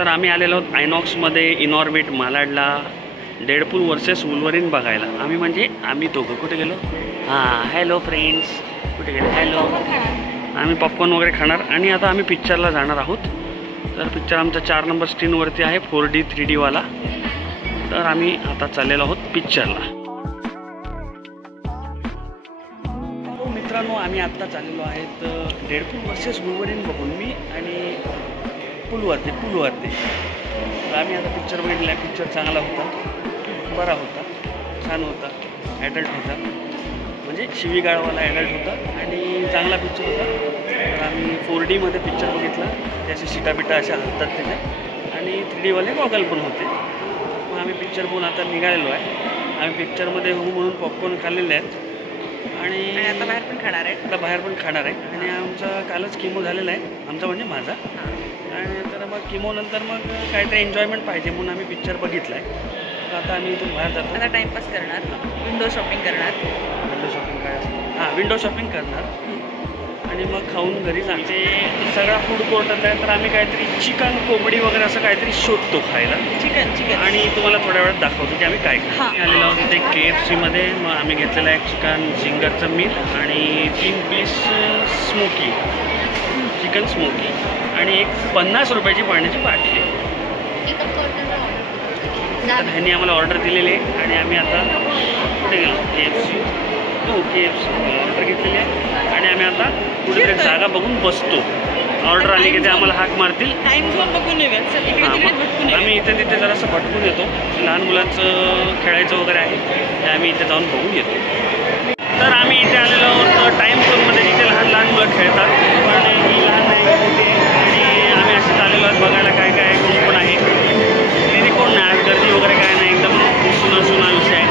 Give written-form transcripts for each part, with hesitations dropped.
तर आम्ही आलेलो आहोत आयनॉक्समध्ये इनऑर्बिट मालाडला डेडपूल वर्सेस वुल्व्हरीन बघायला. आम्ही दोघं कुठे गेलो? हां, हॅलो फ्रेंड्स, कुठे गेलो? हॅलो. आम्ही पॉपकॉर्न वगैरे खाणार आणि आता आम्ही पिक्चरला जाणार आहोत. तर पिक्चर आमचा 4 नंबर स्क्रीनवरती आहे, 4D 3D वाला. तर आम्ही आता चाललेलो आहोत पिक्चरला. मित्रांनो, आम्ही आत्ता चाललेलो आहेत डेडपूल वर्सेस वुल्व्हरीन बघून, मी आणि पूलवरती. तर आम्ही आता पिक्चर बघितला. पिक्चर चांगला होता, बरा होता, छान होता, ॲडल्ट होता, म्हणजे शिवीगाळवाला ॲडल्ट होता आणि चांगला पिक्चर होता. तर आम्ही 4D मध्ये पिक्चर बघितला. त्याचे शिटाबिटा अशा हलतात त्याच्या आणि 3D वाले गॉगल पण होते. मग आम्ही पिक्चर बघून आता निघालेलो आहे. आम्ही पिक्चरमध्ये हो म्हणून पॉपकॉर्न खाल्लेले आहेत आणि आता बाहेर पण खाणार आहे. आणि आमचा कालच किमो झालेला आहे, आमचा म्हणजे माझा. आणि तर मग किमो नंतर मग काहीतरी एन्जॉयमेंट पाहिजे म्हणून आम्ही पिक्चर बघितला आहे. तर आता आम्ही इथून बाहेर जातो. आता टाइमपास करणार, विंडो शॉपिंग करणार. काय असतं? हां, विंडो शॉपिंग करणार आणि मग खाऊन घरी जाते. सगळा फूड कोर्टात आहे. तर आम्ही काहीतरी चिकन, कोंबडी वगैरे असं काहीतरी शोधतो खायला. चिकन आणि तुम्हाला थोड्या वेळात दाखवतो की आम्ही काय आलेलो आहोत. तिथे KFC मध्ये मग आम्ही घेतलेलं आहे चिकन जिंगरचं मील आणि 3 पीस स्मोकी, चिकन स्मोकी आणि एक 50 रुपयाची पाण्याची बाटली. तर ह्यांनी आम्हाला ऑर्डर दिलेली आहे आणि आम्ही आता कुठे गेलो? KFC ऑर्डर घेतलेली आहे आणि आम्ही आता कुठेतरी जागा बघून बसतो. ऑर्डर आली की ते आम्हाला हाक मारतील. टाइम झोन बघून येऊया. आम्ही इथे तिथे जरासं भटकून येतो. लहान मुलांचं खेळायचं वगैरे आहे, ते आम्ही इथे जाऊन बघून येतो. तर आम्ही इथे आलेलो आहोत टाईम झोनमध्ये, जिथे लहान मुलं खेळतात. पण ही लहान नाही मोठी आणि आम्ही असेच आलेलो आहोत बघायला काय काय कोण कोण आहे. तिथे कोण नाही, गर्दी वगैरे काय नाही, एकदम सुना विषय आहे.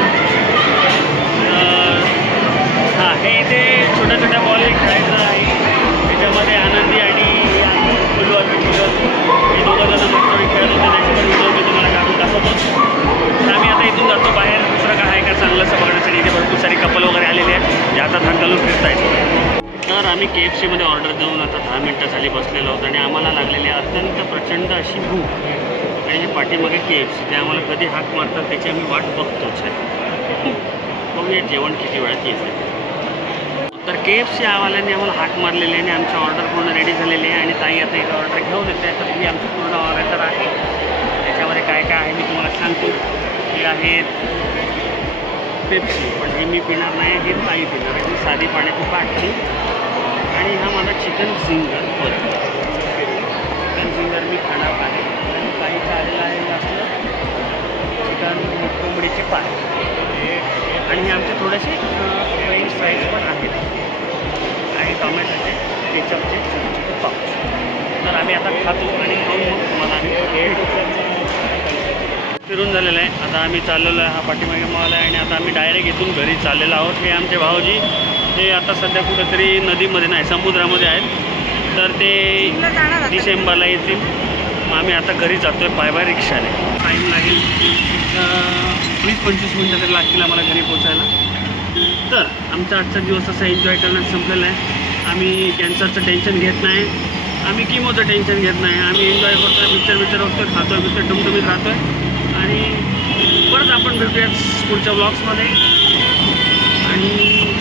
हां, हे इथे छोट्या छोट्या बॉल खेळायचं आहे. त्याच्यामध्ये आनंदी आणि हे दोघं जण मागच्या खेळत होते. त्याची पण व्हिडिओ मी तुम्हाला काढून दाखवतो. तर आम्ही आता इथून जातो बाहेर. दुसरं काय आहे का चांगलंसं बघण्यासाठी. इथे भरपूर सारी कपल वगैरे आलेली आहेत, जे आता हात घालून फिरत आहेत. तर आम्ही KFC मध्ये ऑर्डर देऊन आता 10 मिनटं झाली बसलेलो आहोत आणि आम्हाला लागलेली अत्यंत प्रचंड अशी भूक. आणि हे पाठीमागे KFC, ते आम्हाला कधी हाक मारतात त्याची आम्ही वाट बघतोच आहे. बघूया जेवण किती वेळात येतं. तर KFC आवाल्याने आम्हाला हाक मारलेली आहे आणि आमची ऑर्डर पूर्ण रेडी झालेली आहे आणि ताई आता एक ऑर्डर घेऊन येते आहे. तर ही आमची पूर्ण ऑर्डर आहे. त्याच्यामध्ये काय काय आहे मी तुम्हाला सांगतो. हे आहेत पेप्सी, पण हे मी पिणार नाही, हे ताई पिणार आहे. साधी पाण्याची बाटली आणि हा माझा चिकन जिंगर. चिकन जिंगर मी खाणार आहे. आणि ताईचा आलेला आहे जास्त चिकन कोंबडीची पाय आणि हे आमचे थोडेसे फ्रेंच फ्राईज पण आहेत आणि टोमॅटोचे केचपचे छोटे छोटे पाव. तर आम्ही आता खातो आणि खाऊन मग तुम्हाला आम्ही फिरून झालेलं आहे. आता आम्ही चाललेलो आहे, हा पाठीमागे मॉल आहे आणि आता आम्ही डायरेक्ट इथून घरी चाललेलो आहोत. हे आमचे भाऊजी, हे आता सध्या कुठेतरी नदीमध्ये नाही समुद्रामध्ये आहेत. तर ते डिसेंबरला येतील. मग आम्ही आता घरी जातो आहे बाय रिक्षाने. टाईम लागेल 20-25 मिनटं तरी लागतील आम्हाला घरी पोचायला. तर आमचा आजचा दिवस असा एन्जॉय करण्यात संपलेला आहे. आम्ही कॅन्सरचं टेन्शन घेत नाही, आम्ही किमोचं टेन्शन घेत नाही. आम्ही एन्जॉय करतो आहे, पिक्चर बघतो आहे, खातो आहे, पिक्चर टमटमीत राहतो आहे. आणि परत आपण भेटूयात पुढच्या ब्लॉग्समध्ये आणि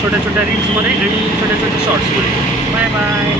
छोट्या छोट्या रील्समध्ये आणि छोट्या छोट्या शॉर्ट्समध्ये. Bye bye.